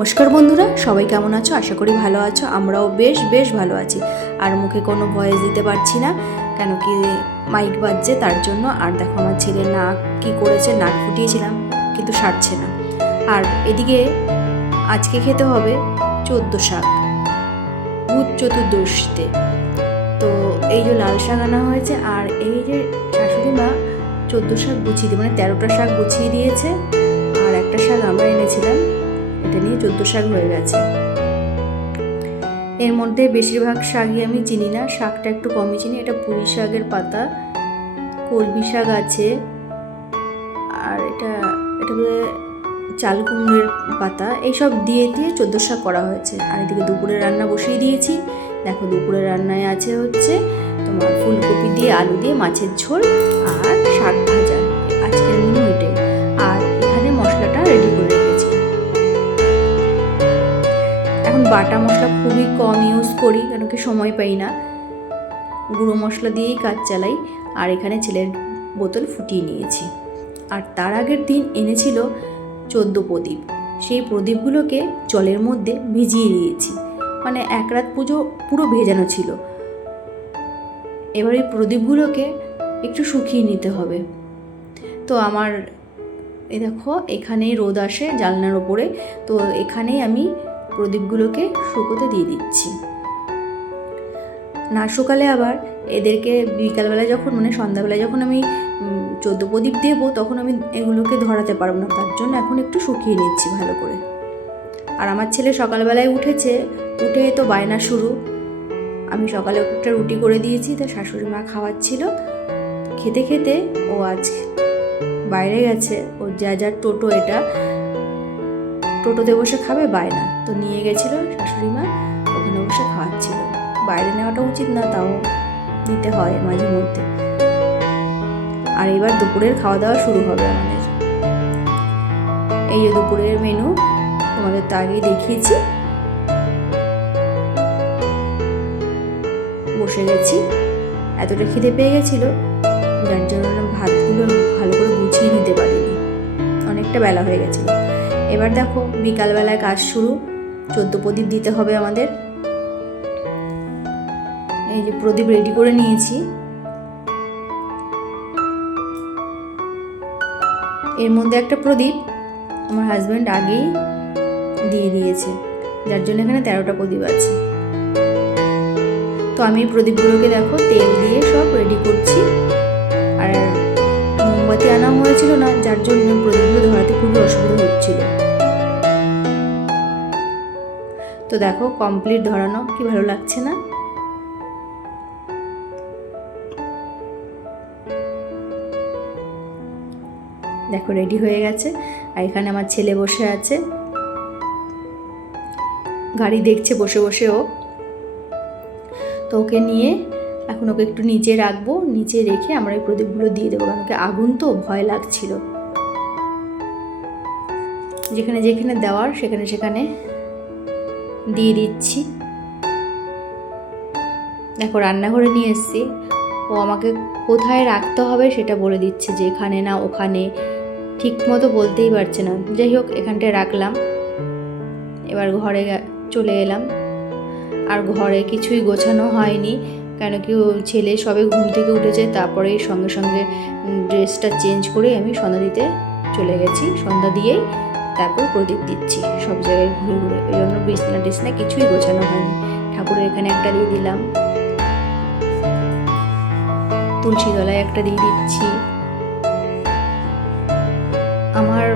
নমস্কার বন্ধুরা, সবাই কেমন আছো? আশা করি ভালো আছো। আমরাও বেশ ভালো আছি। আর মুখে কোনো ভয়েস দিতে পারছি না, কেন কি মাইক বাজছে তার জন্য। আর দেখো আমার ছেলে নাক কি করেছে, নাক ফুটিয়েছিলাম কিন্তু সারছে না। আর এদিকে আজকে খেতে হবে 14 শাক, ভূত চতুর্দশীতে। তো এই যে লাল শাক আনা হয়েছে, আর এই যে শাশুড়ি মা 14 শাক গুছিয়ে দিয়ে, মানে 13টা শাক গুছিয়ে দিয়েছে। আর একটা শাক আমরা এনেছিলাম, এটা নিয়ে 14 শাক হয়ে গেছে। এর মধ্যে বেশিরভাগ শাকই আমি চিনি না, শাকটা একটু কমই চিনি। এটা পুঁই শাকের পাতা, কলমি শাক আছে, আর এটা চাল কুমড়োর পাতা, এইসব দিয়ে 14 শাক করা হয়েছে। আর এদিকে দুপুরের রান্না বসিয়ে দিয়েছি। দেখো দুপুরের রান্নায় আছে হচ্ছে তোমার ফুলকপি দিয়ে আলু দিয়ে মাছের ঝোল আর শাক ভাজা। আজকের মেনু এটাই। আর এখানে মশলাটা রেডি করে রেখেছি। এখন বাটা মশলা খুবই কম ইউজ করি, কেন কি সময় পাই না, গুঁড়ো মশলা দিয়েই কাজ চালাই। আর এখানে ছেলের বোতল ফুটিয়ে নিয়েছি। আর তার আগের দিন এনেছিল 14 প্রদীপ, সেই প্রদীপগুলোকে জলের মধ্যে ভিজিয়ে দিয়েছি, মানে এক রাত পুরো ভেজানো ছিল। এবার এই প্রদীপগুলোকে একটু শুকিয়ে নিতে হবে। তো আমার এই দেখো এখানেই রোদ আসে জানলার ওপরে, তো এখানেই আমি প্রদীপগুলোকে শুকোতে দিয়ে দিচ্ছি। না শুকালে আবার এদেরকে বিকালবেলায় যখন, মানে সন্ধ্যাবেলায় যখন আমি 14 প্রদীপ দেবো, তখন আমি এগুলোকে ধরাতে পারবো না। তার জন্য এখন একটু শুকিয়ে নিচ্ছি ভালো করে। আর আমার ছেলে সকালবেলায় উঠে তো বায়না শুরু। আমি সকালে একটা রুটি করে দিয়েছি, তার শাশুড়ি মা খাওয়াচ্ছিল। খেতে খেতে ও আজ বাইরে গেছে, ওর যা টোটো, এটা টোটোতে বসে খাবে বায়না, তো নিয়ে গেছিল শাশুড়ি মা, ওখানে বসে খাওয়াচ্ছিল। বাইরে নেওয়াটা উচিত না, তাও নিতে হয় মাঝে মধ্যে। আর এবার দুপুরের খাওয়া দাওয়া শুরু হবে আমাদের। এই যে দুপুরের মেনু তোমাদের তো আগেই দেখিয়েছি। বসে গেছি, এতটা খিদে পেয়ে গেছিল, যার জন্য ভাতগুলো ভালো করে গুছিয়ে নিতে পারিনি, অনেকটা বেলা হয়ে গেছিল। এবার দেখো বিকালবেলায় কাজ শুরু, 14 প্রদীপ দিতে হবে আমাদের। এই যে প্রদীপ রেডি করে নিয়েছি। এর মধ্যে একটা প্রদীপ আমার হাজব্যান্ড আগেই দিয়ে দিয়েছে, যার জন্য এখানে 13টা প্রদীপ আছে। তো আমি এই প্রদীপগুলোকে দেখো তেল দিয়ে সব রেডি করছি। আর মোমবাতি আনা হয়েছিল না, যার জন্য প্রদীপগুলো ধরাতে খুবই অসুবিধা হচ্ছিল। তো দেখো কমপ্লিট ধরানো, কি ভালো লাগছে না? দেখো রেডি হয়ে গেছে। আর এখানে আমার ছেলে বসে আছে, গাড়ি দেখছে বসে বসে ও। তো ওকে নিয়ে এখন ওকে একটু নিচে রাখবো, নিচে রেখে আমরা এই প্রদীপগুলো দিয়ে দেবো, কারণ আগুন তো ভয় লাগছিল। যেখানে যেখানে দেওয়ার সেখানে দিয়ে দিচ্ছি। দেখো রান্নাঘরে নিয়ে এসেছি, ও আমাকে কোথায় রাখতে হবে সেটা বলে দিচ্ছে, যে এখানে না ওখানে, ঠিক মতো বলতেই পারছে না। যাই হোক এখানটায় রাখলাম। এবার ঘরে চলে এলাম। আর ঘরে কিছুই গোছানো হয়নি, কেন কি ছেলে সবে ঘুম থেকে উঠেছে, তারপরে সঙ্গে সঙ্গে ড্রেসটা চেঞ্জ করে আমি সন্ধ্যা দিতে চলে গেছি। সন্ধ্যা দিয়েই তারপর প্রদীপ দিচ্ছি সব জায়গায় ঘুরে। ওই জন্য বিছনা টিছনা কিছুই গোছানো হয়নি। ঠাকুরের এখানে একটা দিয়ে দিলাম, তুলসী তলায় একটা দিয়ে দিচ্ছি। আমার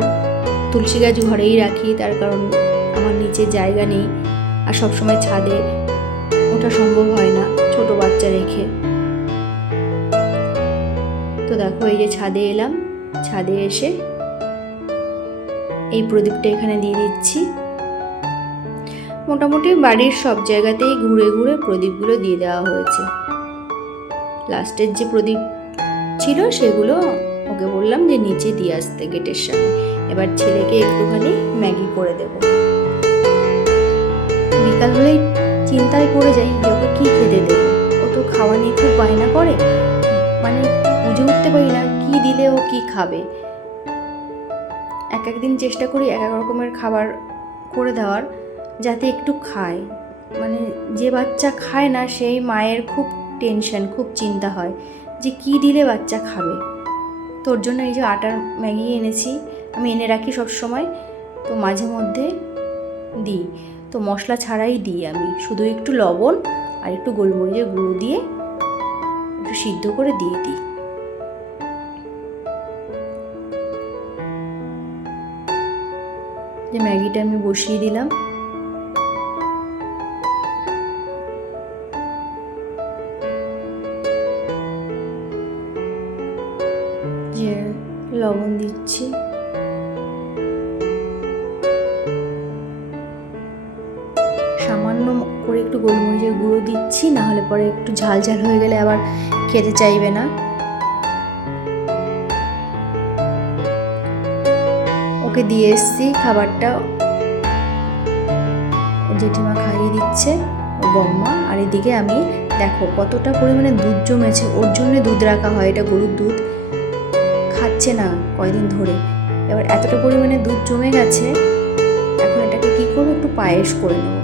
তুলসী গাছ ঘরেই রাখি, তার কারণ আমার নিচে জায়গা নেই, আর সবসময় ছাদে ওঠা সম্ভব হয় না ছোট বাচ্চা রেখে। তো দেখো এই যে ছাদে এলাম, ছাদে এসে এই প্রদীপটা এখানে দিয়ে দিচ্ছি। মোটামুটি বাড়ির সব জায়গাতেই ঘুরে ঘুরে প্রদীপগুলো দিয়ে দেওয়া হয়েছে। লাস্টের যে প্রদীপ ছিল সেগুলো ওকে বললাম যে নিচে দিয়ে আসতে গেটের সামনে। এবার ছেলেকে একটুখানি ম্যাগি করে দেব। বিকালবেলায় চিন্তায় পড়ে যাই যে ওকে কী খেতে দেবো। ও তো খাওয়া নিয়ে খুব বায়না করে, মানে বুঝে উঠতে পারি না কী দিলে ও কী খাবে। এক একদিন চেষ্টা করি এক এক রকমের খাবার করে দেওয়ার, যাতে একটু খায়। মানে যে বাচ্চা খায় না সেই মায়ের খুব টেনশন, খুব চিন্তা হয় যে কী দিলে বাচ্চা খাবে। তোর জন্য এই যে আটার ম্যাগি এনেছি, আমি এনে রাখি সব সময়, তো মাঝে মধ্যে দিই। তো মশলা ছাড়াই দিই, আমি শুধু একটু লবণ আর একটু গোলমরিচের গুঁড়ো দিয়ে একটু সিদ্ধ করে দিয়ে দিই। যে ম্যাগিটা আমি বসিয়ে দিলাম, যে লবণ দিচ্ছি, সামান্য করে একটু গোলমরিচের গুঁড়ো দিচ্ছি, না হলে পরে একটু ঝাল ঝাল হয়ে গেলে আবার খেতে চাইবে না। ওকে দিয়ে এসছি খাবারটা, জেঠিমা খাইয়ে দিচ্ছে, ও বম্মা। আর এদিকে আমি দেখো কতটা পরিমাণে দুধ জমেছে, ওর জন্য দুধ রাখা হয়, এটা গরুর দুধ, খাচ্ছে না কয়দিন ধরে। এবার এতটা পরিমাণে দুধ জমে গেছে, এখন এটাকে কি করবো, একটু পায়েস করে নেব।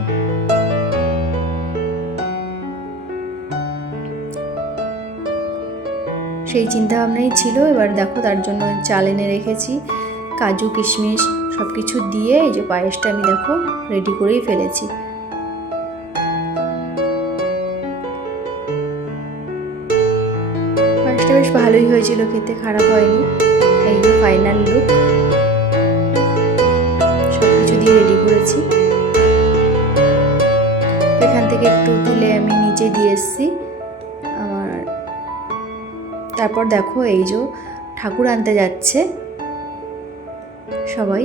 সেই চিন্তা ভাবনাই ছিল। এবার দেখো তার জন্য চাল এনে রেখেছি, কাজু কিশমিশ সব কিছু দিয়ে এই যে পায়েসটা আমি দেখো রেডি করেই ফেলেছি। পায়েসটা বেশ ভালোই হয়েছিল খেতে, খারাপ হয়নি। এই যে ফাইনাল লুক, সব কিছু দিয়ে রেডি করেছি। এখান থেকে একটু তুলে আমি নিচে দিয়ে এসেছি আমার। তারপর দেখো এই যে ঠাকুর আনতে যাচ্ছে সবাই,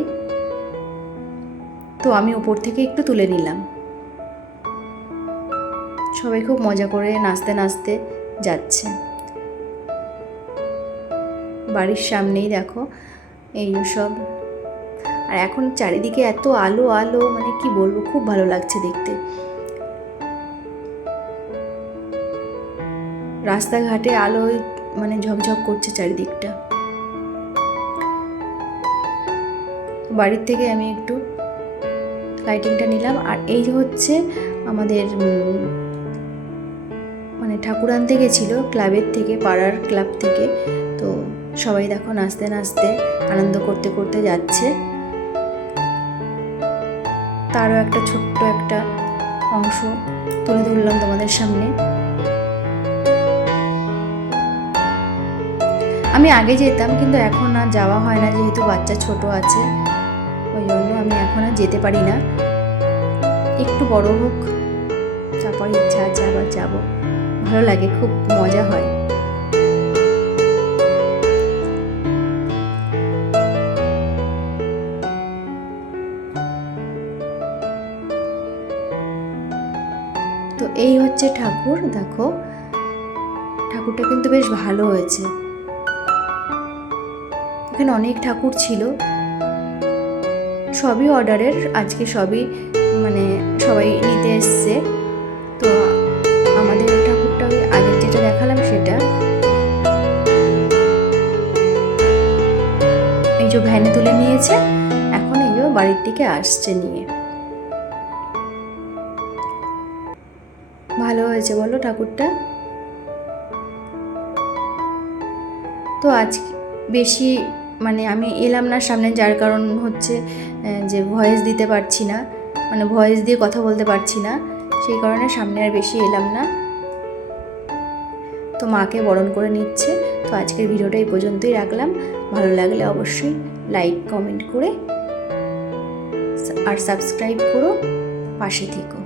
তো আমি উপর থেকে একটু তুলে নিলাম। সবাই খুব মজা করে নাচতে নাচতে যাচ্ছে। বাড়ির সামনেই দেখো এই সব, আর এখন চারিদিকে এত আলো আলো, মানে কি বলবো, খুব ভালো লাগছে দেখতে। রাস্তাঘাটে আলোয় মানে ঝকঝক করছে চারিদিকটা। বাড়ির থেকে আমি একটু লাইটিংটা নিলাম। আর এই যে হচ্ছে আমাদের মানে ঠাকুর আনতে গেছিলো ক্লাবের থেকে, পাড়ার ক্লাব থেকে, তো সবাই দেখো নাচতে নাচতে আনন্দ করতে করতে যাচ্ছে। তারও একটা ছোট্ট একটা অংশ তুলে ধরলাম তোমাদের সামনে। আমি আগে যেতাম, কিন্তু এখন আর যাওয়া হয় না, যেহেতু বাচ্চা ছোট আছে, ওই জন্য আমি এখন আর যেতে পারি না। একটু বড় হোক, তারপর ইচ্ছা আছে আবার যাবো। ভালো লাগে, খুব মজা হয়। তো এই হচ্ছে ঠাকুর, দেখো ঠাকুরটা কিন্তু বেশ ভালো হয়েছে। এখানে অনেক ঠাকুর ছিল, সবই অর্ডারের, আজকে সবই মানে সবাই নিতে এসছে। তো আমাদের ঠাকুরটা ওই আগের যেটা দেখালাম সেটা, এই যে ভ্যানে তুলে নিয়েছে, এখন এই যে বাড়ির দিকে আসছে নিয়ে। ভালো হয়েছে বলো ঠাকুরটা? তো আজ বেশি মানে আমি এলাম না সামনে, যার কারণ হচ্ছে যে ভয়েস দিতে পারছি না, মানে ভয়েস দিয়ে কথা বলতে পারছি না, সেই কারণে সামনে আর বেশি এলাম না। তো মাকে বরণ করে নিচ্ছে। তো আজকের ভিডিওটা এই পর্যন্তই রাখলাম। ভালো লাগলে অবশ্যই লাইক কমেন্ট করে আর সাবস্ক্রাইব করো, পাশে থেকো।